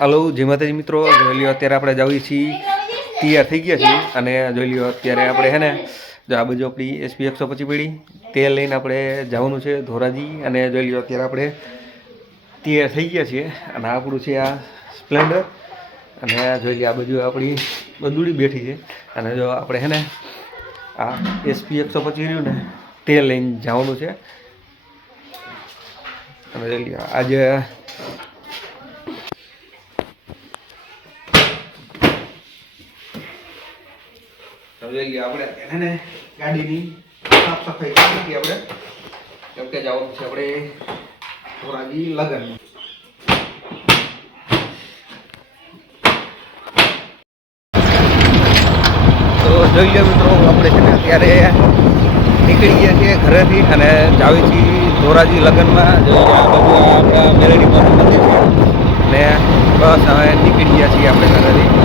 હાલો, જય માતાજી મિત્રો. જોઈ લ્યો, અત્યારે આપણે જઈએ છીએ. તૈયાર થઈ ગયા છીએ. અને જોઈ લ્યો, અત્યારે આપણે હે ને, જો આ બાજુ આપણી એસપી એકસો પચી પડી. તેલ લઈને આપણે જવાનું છે ધોરાજી. અને જોઈ લ્યો, અત્યારે આપણે તૈયાર થઈ ગયા છીએ. અને આપણું છે આ સ્પ્લેન્ડર. અને જોઈ લ્યો, આ બાજુ આપણી બંદુડી બેઠી છે. અને જો આપણે હે ને, આ એસપી એકસો પચી રહ્યું ને તેલ લઈને જવાનું છે. અને જોઈ લ્યો, આજે જોઈ લઈએ આપણે. એને ને ગાડીની સાફ સફાઈ કરી આપણે. કેમ કે જવાનું છે આપણે ધોરાજી લગન. જોઈ લો મિત્રો, આપણે છે ને અત્યારે નીકળી ગયા છીએ ઘરેથી અને જાવી છીએ ધોરાજી લગ્નમાં. જો આ બાજુ ને બસ હવે નીકળી ગયા છીએ આપણે ઘરેથી.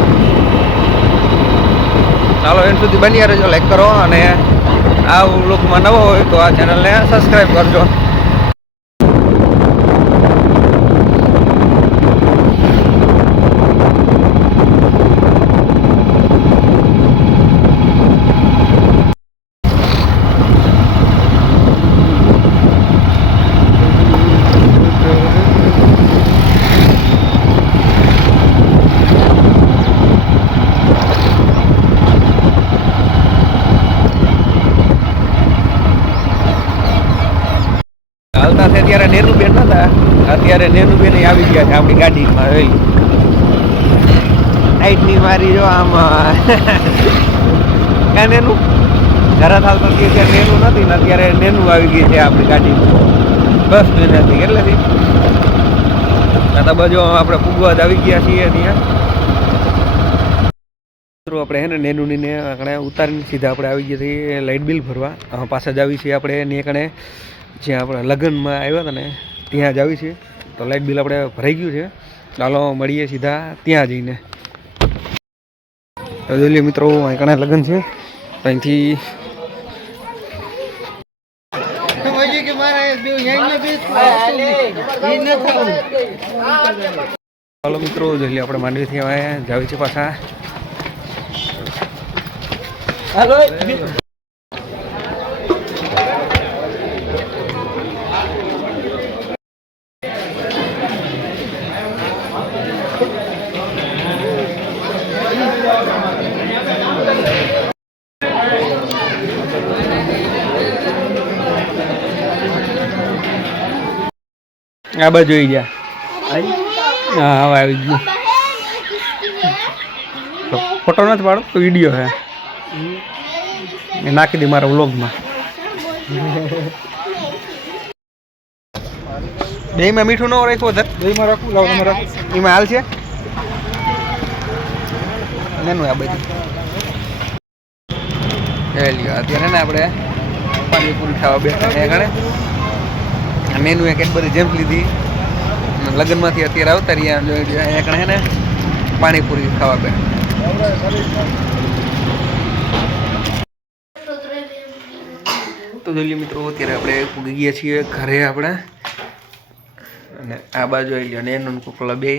ચાલો એન સુધી બની રહેજો લાઈક કરો અને આ લોકમાં નવો હોય તો આ ચેનલને સબસ્ક્રાઈબ કરજો હાલતા છે ત્યારે નેનુબેન હતા. અત્યારે નેનુબેન આવી ગયા છે આપણી ગાડીમાં રહી નાઇટની મારી જો આમ ક્યાં નેનું? ઘરા થાલ હતી અત્યારે નેનું નથી, ને અત્યારે નેનું આવી ગઈ છે આપણી ગાડીમાં. બસ નથી એટલેથી આ બાજુ આપણે ફૂગવા જ આવી ગયા છીએ ત્યાં. મિત્રો, આપણે હે ને નેનુની ને આપણે ઉતારીને સીધા આપણે આવી ગયા છીએ લાઇટ બિલ ભરવા. પાછા જ આવી છીએ આપણે, ને કણે જ્યાં આપણે લગ્નમાં આવ્યા હતા ને, ત્યાં જ આવી છીએ. તો લાઇટ બિલ આપણે ભરાઈ ગયું છે. ચાલો મળીએ સીધા ત્યાં જઈને. જોઈએ મિત્રો, અહીં કણે લગ્ન છે. અહીંથી ચાલો મિત્રો, જોઈ લો આપણે માંડવીથી આવ્યા જાવી છે પાછા. આ બાજુ આવી ગયા હા હવે આવી ગયું. ફોટો નથી પાડો તો વીડિયો હે. એ નાખી દે મારા વ્લોગમાં. દહીંમાં મીઠું ન રાખ્યું વધારે? દહીંમાં રાખું લાવો તમે રાખો. એમાં હાલ છે? નાનું આ બધું. અત્યારે ને આપણે પાણીપુરી ખાવા બેઠા ગણે? મેનુ એ કેડબરી જેમ્સ લીધી. લગ્નમાંથી અત્યારે આવતા રહ્યા. અહીંયા કણે ને પાણીપુરી ખાવા બે તો જોઈએ મિત્રો અત્યારે આપણે પૂગી ગયા છીએ ઘરે આપણે. અને આ બાજુ આવી ગયો ને એનું કોકલા બે.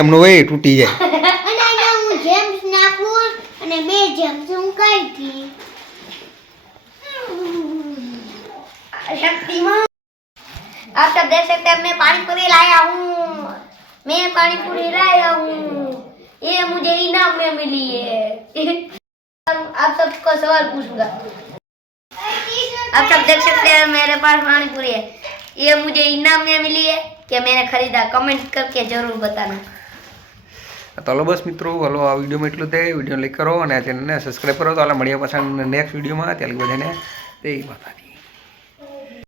એમનું હોય તૂટી જાય. आप सब देख सकते हैं मैं पानी पूरी लाया हूँ मैं पानी पूरी लाया हूँ ये मुझे इनाम में मिली है आप सबको सवाल पूछूंगा आप सब देख सकते हैं मेरे पास पानी पूरी है ये मुझे इनाम में मिली है कि मैंने खरीदा कमेंट करके जरूर बताना તો હલો બસ મિત્રો હલો આ વિડીયોમાં એટલું તે વિડીયો લાઈક કરો અને આ ચેનલને સબસ્ક્રાઈબ કરો તો હાલ મળીએ પાછા નેક્સ્ટ વિડીયોમાં ત્યાં લગી બધાને તે માતાજી